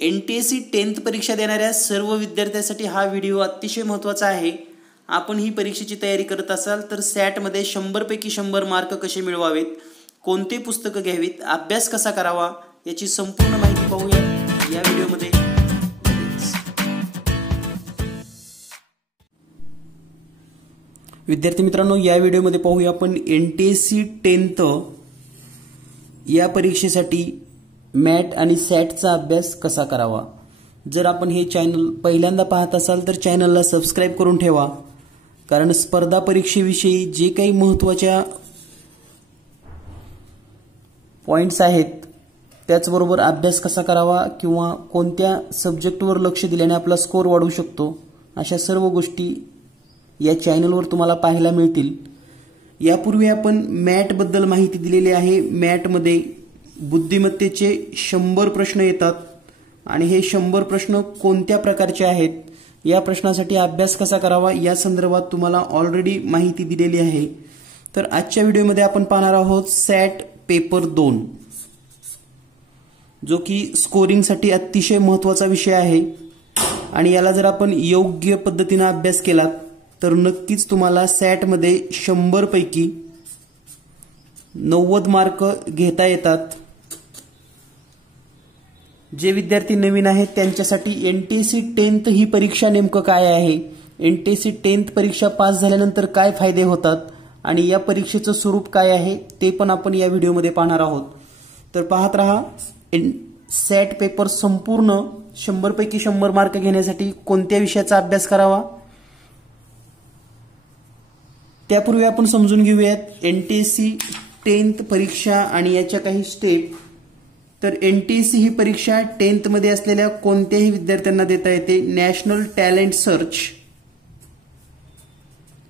NTSC 10th परीक्षा देणाऱ्या सर्व विद्यार्थ्यांसाठी हा व्हिडिओ अतिशय महत्त्वाचा आहे। आपण ही परीक्षेची तयारी करत असाल तर सॅटमध्ये 100 पैकी 100 मार्क कसे मिळवावेत, कोणते पुस्तक घ्यावीत, अभ्यास कसा करावा याची संपूर्ण माहिती पाहूया या व्हिडिओमध्ये। विद्यार्थी मित्रांनो, या व्हिडिओमध्ये पाहूया आपण NTSC 10th या परीक्षेसाठी मॅट आणि सॅटचा अभ्यास कसा करावा। जर आपण हे चॅनल पहिल्यांदा पाहत असाल तर चॅनलला सबस्क्राइब करून ठेवा, कारण स्पर्धा परीक्षेविषयी जे काही महत्त्वाच्या पॉइंट्स आहेत त्याचबरोबर अभ्यास कसा करावा किंवा कोणत्या सब्जेक्टवर लक्ष दिल्याने आपला स्कोर वाढू शकतो अशा सर्व गोष्टी या चॅनलवर तुम्हाला पाहायला मिळतील। यापूर्वी आपण मॅट बद्दल माहिती दिलेली आहे। मॅट मध्ये बुद्धिमत्तेचे 100 प्रश्न येतात आणि हे 100 प्रश्न कोणत्या प्रकारचे आहेत, या प्रश्नासाठी अभ्यास कसा करावा या संदर्भात तुम्हाला ऑलरेडी माहिती दिलेली आहे। तर आजच्या व्हिडिओमध्ये आपण पाहणार आहोत सॅट पेपर 2, जो की स्कोरिंगसाठी अतिशय महत्त्वाचा विषय आहे आणि याला जर आपण योग्य पद्धतीने अभ्यास केला तर नक्कीच तुम्हाला सॅट मध्ये 100 पैकी 90 मार्क घेता येतात। जे विद्यार्थी नवीन आहेत त्यांच्यासाठी NTSC 10th ही परीक्षा नेमकं काय आहे, NTSC 10th परीक्षा पास झाल्यानंतर काय फायदे होतात आणि या परीक्षेचं स्वरूप काय आहे ते पण आपण या व्हिडिओमध्ये पाहणार आहोत। तर पाहत रहा। सॅट पेपर संपूर्ण 100 पैकी 100 मार्क घेण्यासाठी कोणत्या विषयाचा अभ्यास करावा त्यापूर्वी आपण समजून घेऊयात NTSC 10th परीक्षा आणि याच्या काही स्टेप। तर NTSC ही परीक्षा 10th मध्ये असलेल्या कोणत्याही विद्यार्थ्यांना देता येते। नॅशनल टॅलेंट सर्च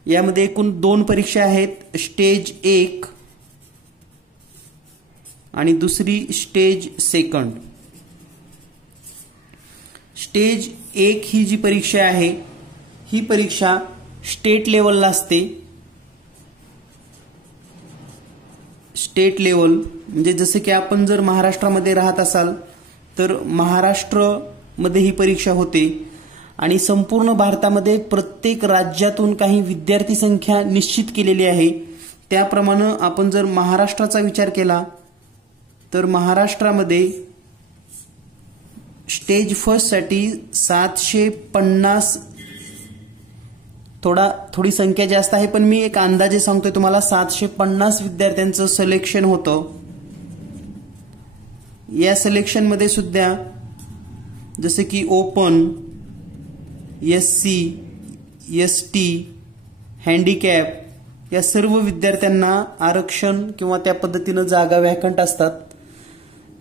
यामध्ये एकूण 2 परीक्षा आहेत, स्टेज 1 आणि दुसरी स्टेज 2। स्टेज 1 ही जी परीक्षा आहे ही परीक्षा स्टेट लेवलला असते। स्टेट लेवल म्हणजे जसे की आपण जर महाराष्ट्रामध्ये राहत असाल तर महाराष्ट्रामध्ये ही परीक्षा होते आणि संपूर्ण भारतामध्ये प्रत्येक राज्यातून काही विद्यार्थी संख्या निश्चित केलेली आहे। त्याप्रमाणे आपण जर महाराष्ट्राचा विचार केला तर महाराष्ट्रामध्ये स्टेज 1 साठी 750, थोडी संख्या जास्त आहे पण मी एक अंदाजे सांगतोय तुम्हाला, 750 विद्यार्थ्यांचं सिलेक्शन होतं। या सिलेक्शन मध्ये सुद्धा जसे की ओपन, SC, ST, हँडिकॅप या सर्व विद्यार्थ्यांना आरक्षण किंवा त्या पद्धतीने जागा व्हॅकंट असतात।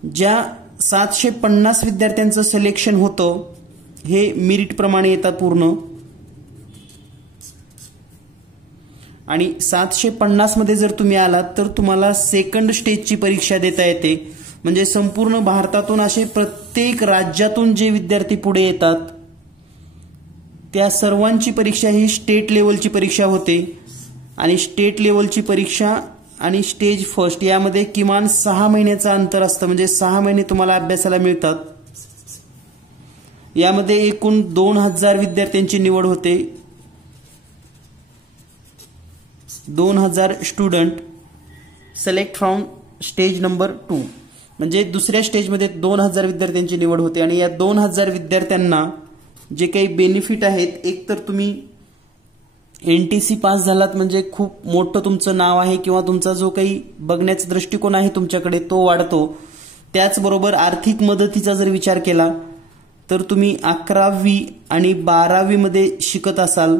ज्या 750 विद्यार्थ्यांचं सिलेक्शन होतं हे मेरिट प्रमाणे येतात पूर्ण, आणि 750 मध्ये जर तुम्ही आलात तर तुम्हाला सेकंड स्टेजची परीक्षा देता येते। म्हणजे संपूर्ण भारतातून असे प्रत्येक राज्यातून जे विद्यार्थी पुढे येतात त्या सर्वांची परीक्षा ही स्टेट लेवलची परीक्षा होते आणि स्टेट लेवलची परीक्षा आणि स्टेज 1 यामध्ये किमान 6 महिन्याचं अंतर असतं, म्हणजे 6 महिने तुम्हाला अभ्यासाला मिळतात। यामध्ये एकूण 2000 विद्यार्थ्यांची निवड होते। 2000 student select from stage number 2, म्हणजे दुसऱ्या स्टेजमध्ये 2000 विद्यार्थ्यांची निवड होते आणि या 2000 विद्यार्थ्यांना जे काही बेनिफिट आहेत, एक तर तुम्ही NTSC पास झालात म्हणजे खूप मोठं तुमचं नाव आहे किंवा तुमचा जो काही बघण्याचा दृष्टिकोन आहे तुमच्याकडे तो वाढतो। त्याचबरोबर आर्थिक मदतीचा जर विचार केला तर तुम्ही 11वी आणि 12वी मध्ये शिकत असाल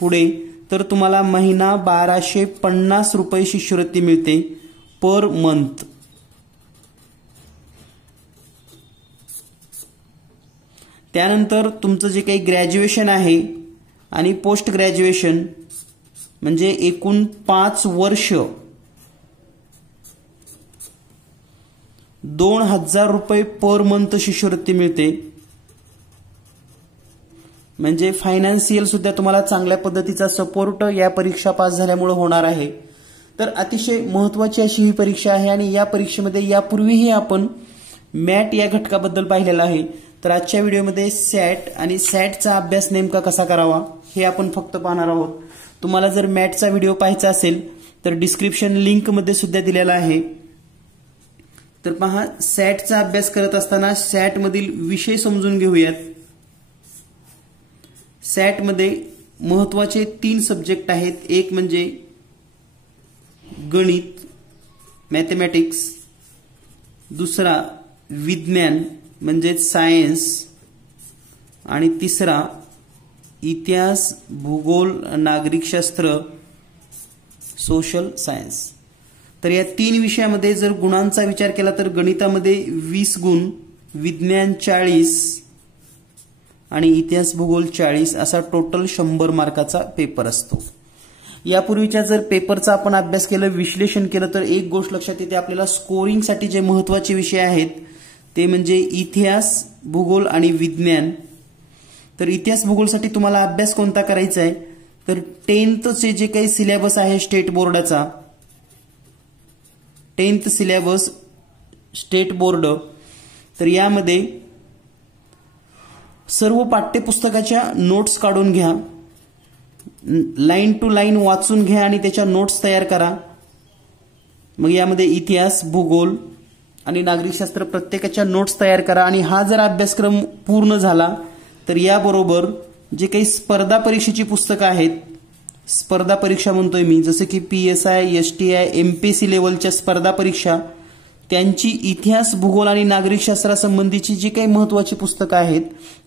पुढे तर तुम्हाला महिना 1250 रुपये शिष्यवृत्ती मिळते पर मंथ। त्यानंतर तुमचं जे काही ग्रॅज्युएशन आहे आणि पोस्ट ग्रॅज्युएशन म्हणजे एकूण 5 वर्ष 2000 रुपये पर मंथ शिष्यवृत्ती मिळते। म्हणजे फायनान्शियल सुद्धा तुम्हाला चांगल्या पद्धतीचा सपोर्ट या परीक्षा पास झाल्यामुळे होणार आहे। तर अतिशय महत्त्वाची अशी ही परीक्षा आहे आणि या परीक्षेमध्ये यापूर्वीही आपण मॅट या घटकाबद्दल पाहिलेलं आहे. तर आजच्या व्हिडिओमध्ये सॅट आणि सॅटचा अभ्यास नेमका कसा करावा हे आपण फक्त पाहणार आहोत. तुम्हाला जर मॅटचा व्हिडिओ पाहायचा असेल तर डिस्क्रिप्शन लिंकमध्ये सुद्धा दिलेला आहे. तर पहा, सॅटचा अभ्यास करत असताना सॅटमधील विषय समजून घेऊयात. सॅटमध्ये महत्त्वाचे 3 सब्जेक्ट आहेत. एक म्हणजे गणित मॅथमॅटिक्स, दुसरा विज्ञान म्हणजे सायन्स, आणि तिसरा इतिहास, भूगोल, नागरिकशास्त्र, सोशल सायन्स. तर या 3 विषयामध्ये जर गुणांचा विचार केला तर गणितामध्ये 20 गुण, विज्ञान 40 आणि इतिहास भूगोल 40 असा टोटल 100 मार्काचा पेपर असतो. यापूर्वीच्या जर पेपरचा आपण अभ्यास केला, विश्लेषण केलं तर एक गोष्ट लक्षात येते आपल्याला, स्कोरिंगसाठी जे महत्त्वाचे विषय आहेत ते म्हणजे इतिहास, भूगोल आणि विज्ञान. तर इतिहास भूगोलसाठी तुम्हाला अभ्यास कोणता करायचा आहे तर 10thचे जे काही सिलेबस आहे स्टेट बोर्डाचा, 10th सिलेबस स्टेट बोर्ड, तर यामध्ये सर्व पाठ्यपुस्तकाच्या नोट्स काढून घ्या, लाईन टू लाईन वाचून घ्या आणि त्याच्या नोट्स तयार करा. मग यामध्ये इतिहास, भूगोल आणि नागरिकशास्त्र प्रत्येकाच्या नोट्स तयार करा. आणि हा जर अभ्यासक्रम पूर्ण झाला तर याबरोबर जे काही स्पर्धा परीक्षेची पुस्तकं आहेत, स्पर्धा परीक्षा म्हणतोय मी, जसे की PSI, STI, MPSC लेवलच्या स्पर्धा परीक्षा, त्यांची इतिहास, भूगोल आणि नागरिकशास्त्रासंबंधीची जी काही महत्त्वाची पुस्तकं आहेत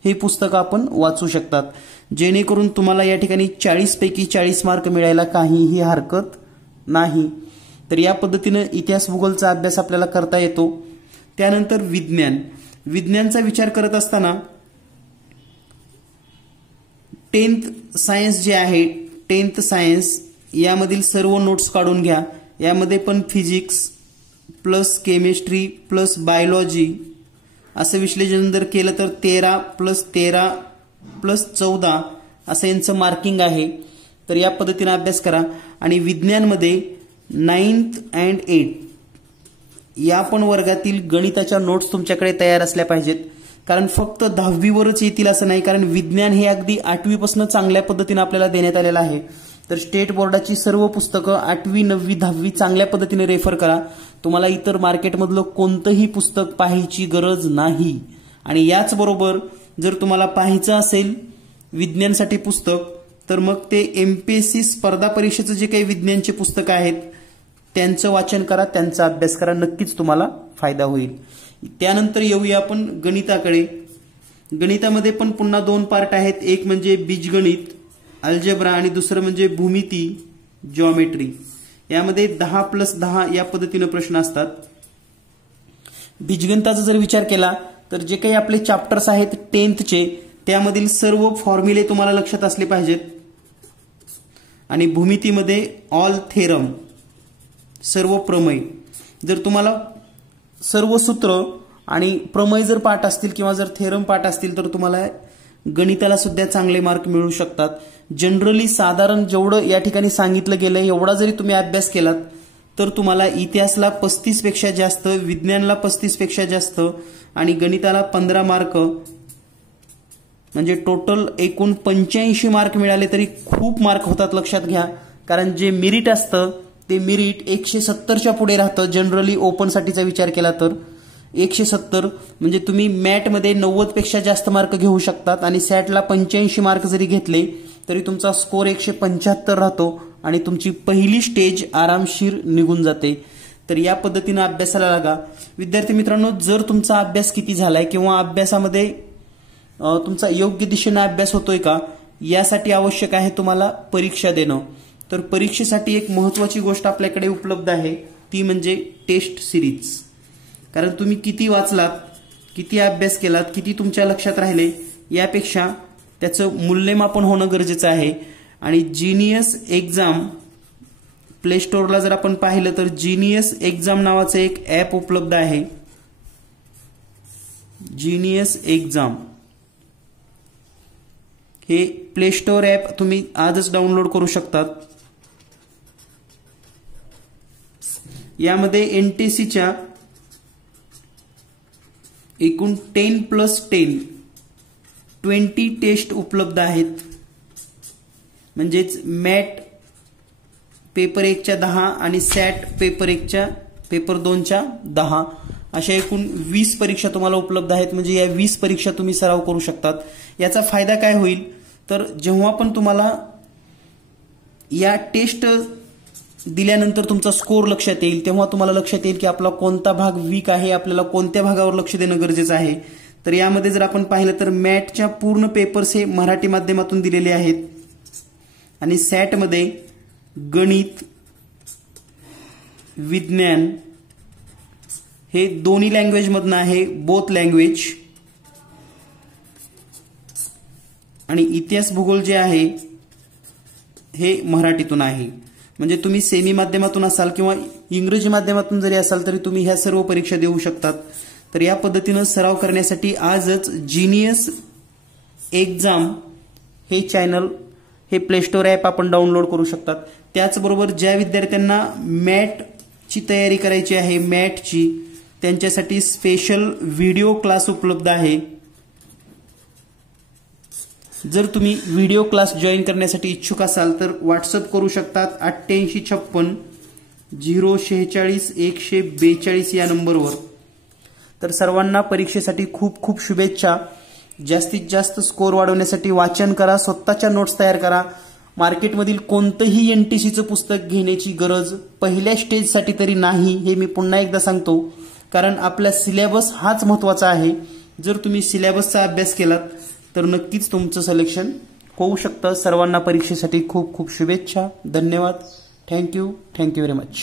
हे पुस्तकं आपण वाचू शकतात, जेणेकरून तुम्हाला या ठिकाणी 40 पैकी 40 मार्क मिळायला काहीही हरकत नाही. तर या पद्धतीनं इतिहास भूगोलचा अभ्यास आपल्याला करता येतो. त्यानंतर विज्ञानचा विचार करत असताना 10th सायन्स जे आहे, 10th सायन्स यामधील सर्व नोट्स काढून घ्या. यामध्ये पण physics plus chemistry plus biology असं विश्लेषण जर केलं तर 13 + 13 + 14 असं यांचं मार्किंग आहे. तर या पद्धतीने अभ्यास करा. आणि विज्ञानमध्ये 9th and 8th या पण वर्गातील गणिताच्या नोट्स तुमच्याकडे तयार असल्या पाहिजेत, कारण फक्त 10वीवरच येतील असं नाही, कारण विज्ञान हे अगदी 8वीपासून चांगल्या पद्धतीने आपल्याला देण्यात आलेलं आहे. तर स्टेट बोर्डाची सर्व पुस्तकं 8वी, 9वी, 10वी चांगल्या पद्धतीने रेफर करा. तुम्हाला इतर मार्केटमधलं कोणतंही पुस्तक पाहायची गरज नाही. आणि याचबरोबर जर तुम्हाला पाहायचं असेल विज्ञानसाठी पुस्तक तर मग ते MPSC स्पर्धा परीक्षेचं जे काही विज्ञानचे पुस्तकं आहेत त्यांचं वाचन करा, त्यांचा अभ्यास करा, नक्कीच तुम्हाला फायदा होईल. त्यानंतर येऊया आपण गणिताकडे. गणितामध्ये पण पुन्हा 2 पार्ट आहेत. एक म्हणजे बीजगणित अल्जेब्रा आणि दुसरं म्हणजे भूमिती जिओमेट्री. यामध्ये 10 + 10 या पद्धतीने प्रश्न असतात. बीजगणिताचा जर विचार केला तर जे काही आपले चॅप्टर्स आहेत 10thचे त्यामधील सर्व फॉर्म्युले तुम्हाला लक्षात असले पाहिजेत. आणि भूमितीमध्ये ऑल थेरम, सर्व प्रमेय. जर तुम्हाला सर्व सूत्र आणि प्रमेय जर पाठ असतील किंवा जर थेरम पाठ असतील तर तुम्हाला गणिताला सुद्धा चांगले मार्क मिळू शकतात. जनरली साधारण जेवढं या ठिकाणी सांगितलं गेलं एवढा जरी तुम्ही अभ्यास केलात तर तुम्हाला इतिहासला 35 पेक्षा जास्त, विज्ञानला 35 पेक्षा जास्त आणि गणिताला 15 मार्क, म्हणजे टोटल एकूण 85 मार्क मिळाले तरी खूप मार्क होतात. लक्षात घ्या, कारण जे मेरिट असतं ते मेरिट 170च्या पुढे राहतं. जनरली ओपनसाठीचा विचार केला तर 170 म्हणजे तुम्ही मॅटमध्ये 90 पेक्षा जास्त मार्क घेऊ शकतात आणि सॅटला 85 मार्क जरी घेतले तरी तुमचा स्कोर 175 राहतो आणि तुमची पहिली स्टेज आरामशीर निघून जाते. तर या पद्धतीने अभ्यासाला लागा. विद्यार्थी मित्रांनो, जर तुमचा अभ्यास किती झालाय किंवा अभ्यासामध्ये तुमचा योग्य दिशेने अभ्यास होतोय का यासाठी आवश्यक आहे तुम्हाला परीक्षा देणं. तर परीक्षेसाठी एक महत्त्वाची गोष्ट आपल्याकडे उपलब्ध आहे ती म्हणजे टेस्ट सिरीज. कारण तुम्ही किती वाचलात, किती अभ्यास केलात, किती तुमच्या लक्षात राहिले यापेक्षा त्याचं मूल्यमापन होणं गरजेचं आहे. आणि जीनियस एक्झाम प्ले स्टोअरला जर आपण पाहिलं तर जीनियस एक्झाम नावाचं एक ॲप उपलब्ध आहे. जीनियस एक्झाम हे प्ले स्टोअर ॲप तुम्ही आजच डाउनलोड करू शकतात. यामध्ये NTCच्या एकूण 10+10 20 टेस्ट उपलब्ध आहेत. म्हणजेच मॅट पेपर 1च्या 10 आणि सॅट पेपर 2च्या 10 अशा एकूण 20 परीक्षा तुम्हाला उपलब्ध आहेत. म्हणजे या 20 परीक्षा तुम्ही सराव करू शकतात. याचा फायदा काय होईल तर जेव्हा पण तुम्हाला या टेस्ट दिल्यानंतर तुमचा स्कोर लक्षात येईल तेव्हा तुम्हाला लक्षात येईल की आपला कोणता भाग वीक आहे, आपल्याला कोणत्या भागावर लक्ष देणं गरजेचं आहे. तर यामध्ये जर आपण पाहिलं तर मॅटच्या पूर्ण पेपर्स हे मराठी माध्यमातून दिलेले आहेत आणि सॅटमध्ये गणित, विज्ञान हे दोन्ही लँग्वेज मधनं आहे, बोथ लँग्वेज. आणि इतिहास भूगोल जे आहे हे मराठीतून आहे. म्हणजे तुम्ही सेमी माध्यमातून असाल किंवा इंग्रजी माध्यमातून जरी असाल तरी तुम्ही ह्या सर्व परीक्षा देऊ शकतात. तर या पद्धतीनं सराव करण्यासाठी आजच जीनियस एक्झाम हे चॅनल हे प्ले स्टोअर ॲप आपण डाउनलोड करू शकतात. त्याचबरोबर ज्या विद्यार्थ्यांना मॅटची तयारी करायची आहे, मॅटची, त्यांच्यासाठी स्पेशल व्हिडिओ क्लास उपलब्ध आहे. जर तुम्ही व्हिडिओ क्लास जॉईन करण्यासाठी इच्छुक असाल तर व्हॉट्सअप करू शकतात 8856 046 142 या नंबरवर. तर सर्वांना परीक्षेसाठी खूप खूप शुभेच्छा. जास्तीत जास्त स्कोर वाढवण्यासाठी वाचन करा, स्वतःच्या नोट्स तयार करा. मार्केटमधील कोणतंही एनटीसीचं पुस्तक घेण्याची गरज पहिल्या स्टेजसाठी तरी नाही, हे मी पुन्हा एकदा सांगतो. कारण आपला सिलेबस हाच महत्त्वाचा आहे. जर तुम्ही सिलेबसचा अभ्यास केलात तर नक्कीच तुमचं सिलेक्शन होऊ शकतं. सर्वांना परीक्षेसाठी खूप खूप शुभेच्छा. धन्यवाद. Thank you very much.